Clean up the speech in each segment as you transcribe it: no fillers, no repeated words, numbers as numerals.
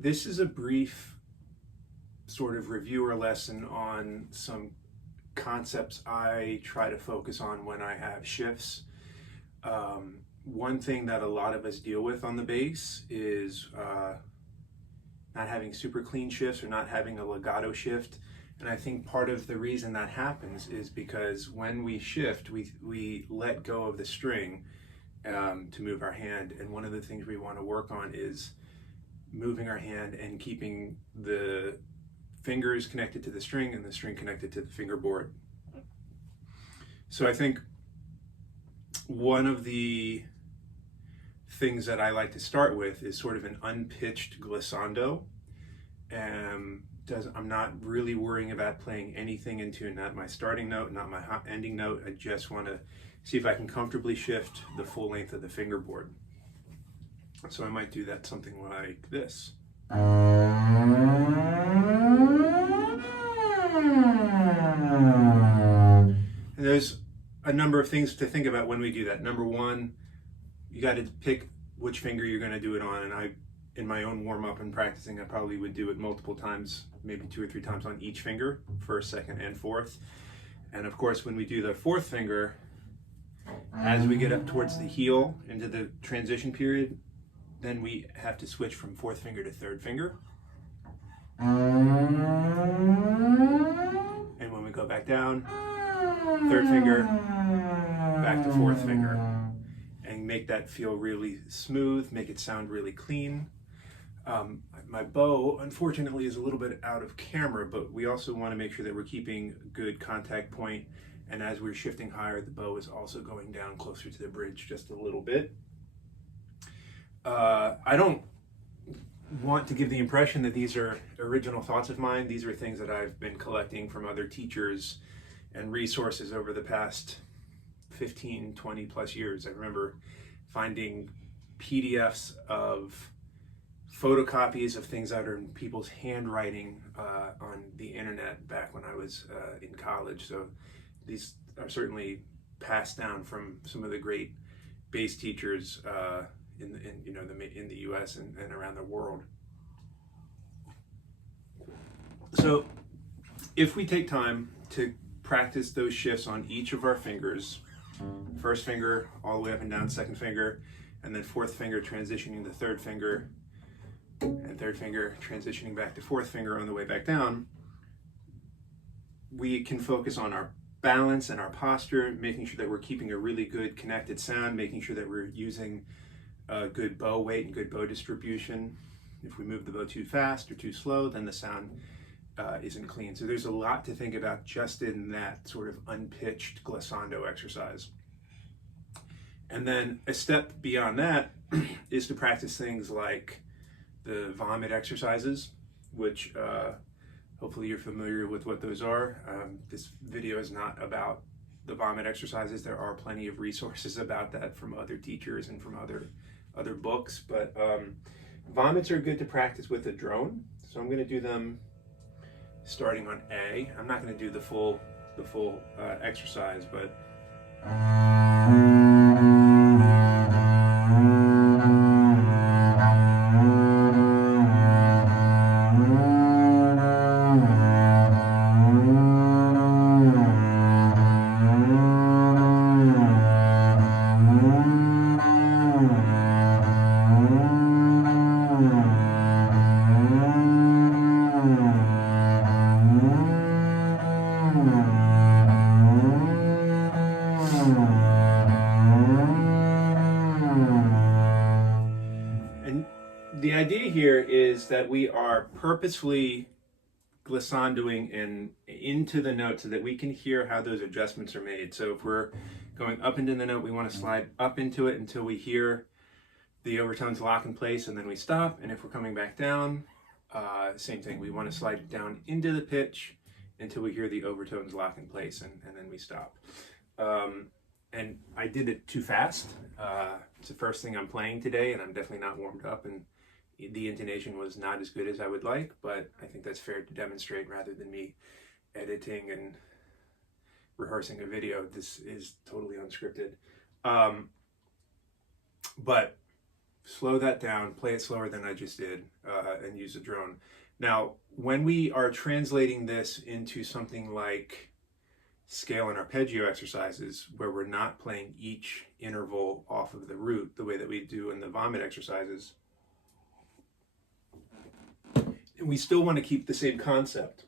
This is a brief sort of review or lesson on some concepts I try to focus on when I have shifts. One thing that a lot of us deal with on the bass is not having super clean shifts or not having a legato shift. And I think part of the reason that happens is because when we shift, we let go of the string to move our hand. And one of the things we want to work on is moving our hand and keeping the fingers connected to the string and the string connected to the fingerboard. So I think one of the things that I like to start with is sort of an unpitched glissando. I'm not really worrying about playing anything in tune, not my starting note, not my ending note. I just want to see if I can comfortably shift the full length of the fingerboard. So I might do that something like this. And there's a number of things to think about when we do that. Number one, you got to pick which finger you're going to do it on. And in my own warm-up and practicing, I probably would do it multiple times, maybe 2 or 3 times on each finger, first, second, and fourth. And of course, when we do the fourth finger, as we get up towards the heel into the transition period, then we have to switch from fourth finger to third finger. And when we go back down, third finger, back to fourth finger. And make that feel really smooth, make it sound really clean. My bow, unfortunately, is a little bit out of camera, but we also want to make sure that we're keeping a good contact point. And as we're shifting higher, the bow is also going down closer to the bridge just a little bit. I don't want to give the impression that these are original thoughts of mine. These are things that I've been collecting from other teachers and resources over the past 15, 20 plus years. I remember finding PDFs of photocopies of things that are in people's handwriting on the internet back when I was in college. So these are certainly passed down from some of the great bass teachers in the U.S. and around the world. So if we take time to practice those shifts on each of our fingers, first finger all the way up and down, second finger, and then fourth finger transitioning to third finger, and third finger transitioning back to fourth finger on the way back down, we can focus on our balance and our posture, making sure that we're keeping a really good connected sound, making sure that we're using good bow weight and good bow distribution. If we move the bow too fast or too slow, then the sound isn't clean. So there's a lot to think about just in that sort of unpitched glissando exercise. And then a step beyond that is to practice things like the vomit exercises, which hopefully you're familiar with what those are. This video is not about the vomit exercises. There are plenty of resources about that from other teachers and from other books, but vomits are good to practice with a drone. So I'm going to do them starting on A. I'm not going to do the full exercise, but the idea here is that we are purposefully glissandoing into the note so that we can hear how those adjustments are made. So if we're going up into the note, we want to slide up into it until we hear the overtones lock in place, and then we stop. And if we're coming back down, same thing. We want to slide down into the pitch until we hear the overtones lock in place, and then we stop. And I did it too fast. It's the first thing I'm playing today, and I'm definitely not warmed up, and the intonation was not as good as I would like, but I think that's fair to demonstrate rather than me editing and rehearsing a video. This is totally unscripted. But slow that down, play it slower than I just did. and use a drone. Now, when we are translating this into something like scale and arpeggio exercises, where we're not playing each interval off of the root the way that we do in the vomit exercises, we still want to keep the same concept.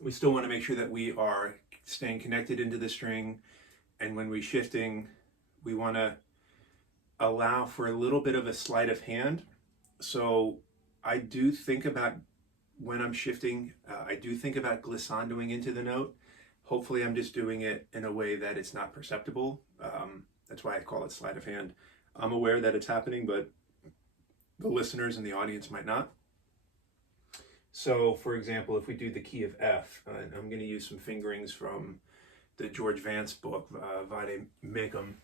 We still want to make sure that we are staying connected into the string, and when we're shifting, we want to allow for a little bit of a sleight of hand. So I do think about, when I'm shifting, I do think about glissandoing into the note. Hopefully I'm just doing it in a way that it's not perceptible. That's why I call it sleight of hand. I'm aware that it's happening, but the listeners and the audience might not. So for example, if we do the key of F, I'm going to use some fingerings from the George Vance book, Vade Mecum.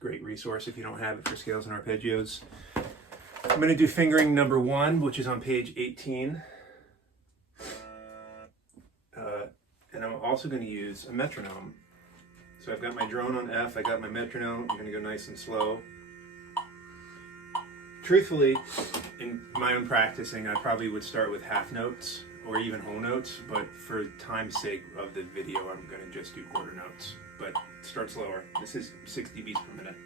Great resource if you don't have it for scales and arpeggios. I'm going to do fingering number 1, which is on page 18. And I'm also going to use a metronome. So I've got my drone on F, I got my metronome, I'm going to go nice and slow. Truthfully, in my own practicing, I probably would start with half notes or even whole notes, but for time's sake of the video, I'm going to just do quarter notes. But start slower. This is 60 beats per minute.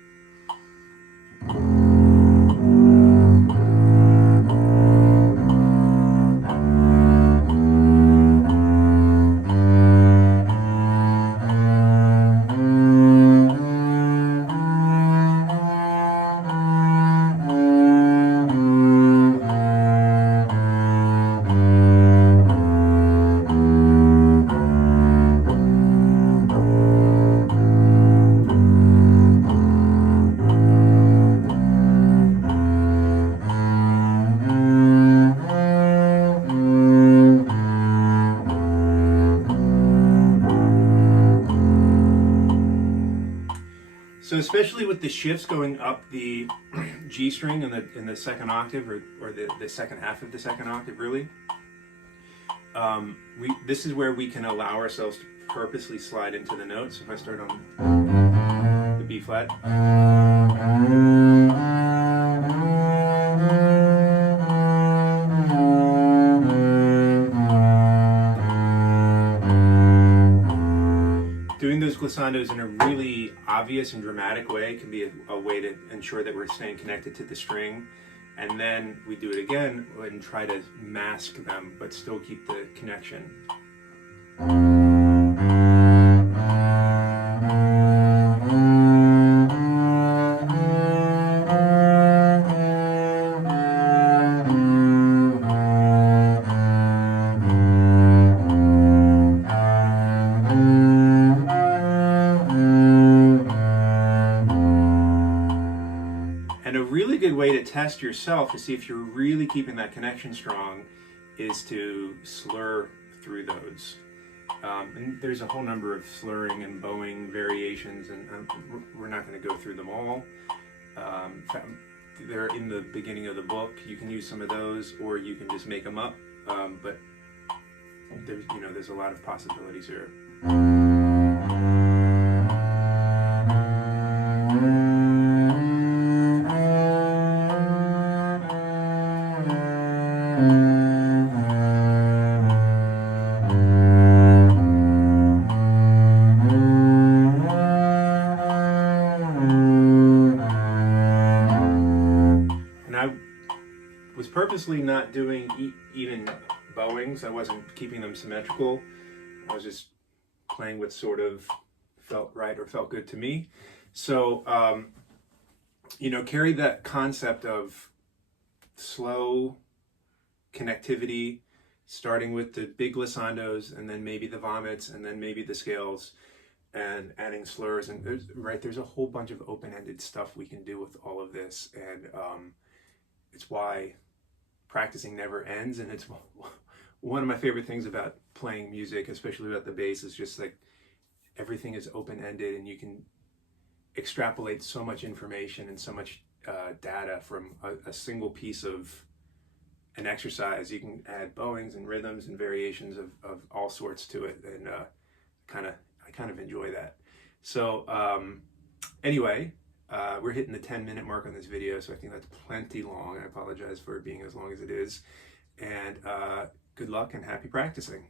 So especially with the shifts going up the G string in the second octave, or the second half of the second octave, really, this is where we can allow ourselves to purposely slide into the notes. If I start on the B flat, doing those glissandos in a really obvious and dramatic way can be a way to ensure that we're staying connected to the string. And then we do it again and try to mask them, but still keep the connection. And a really good way to test yourself to see if you're really keeping that connection strong is to slur through those. And there's a whole number of slurring and bowing variations, and we're not going to go through them all. They're in the beginning of the book. You can use some of those, or you can just make them up. But there's a lot of possibilities here. Was purposely not doing even bowings. I wasn't keeping them symmetrical. I was just playing what sort of felt right or felt good to me. So, carry that concept of slow connectivity, starting with the big glissandos, and then maybe the vomits, and then maybe the scales, and adding slurs. And there's a whole bunch of open-ended stuff we can do with all of this. And it's why practicing never ends, and it's one of my favorite things about playing music, especially about the bass, is just like everything is open-ended, and you can extrapolate so much information and so much data from a single piece of an exercise. You can add bowings and rhythms and variations of all sorts to it, and I kind of enjoy that. So anyway, We're hitting the 10-minute mark on this video, so I think that's plenty long. I apologize for it being as long as it is. And good luck and happy practicing.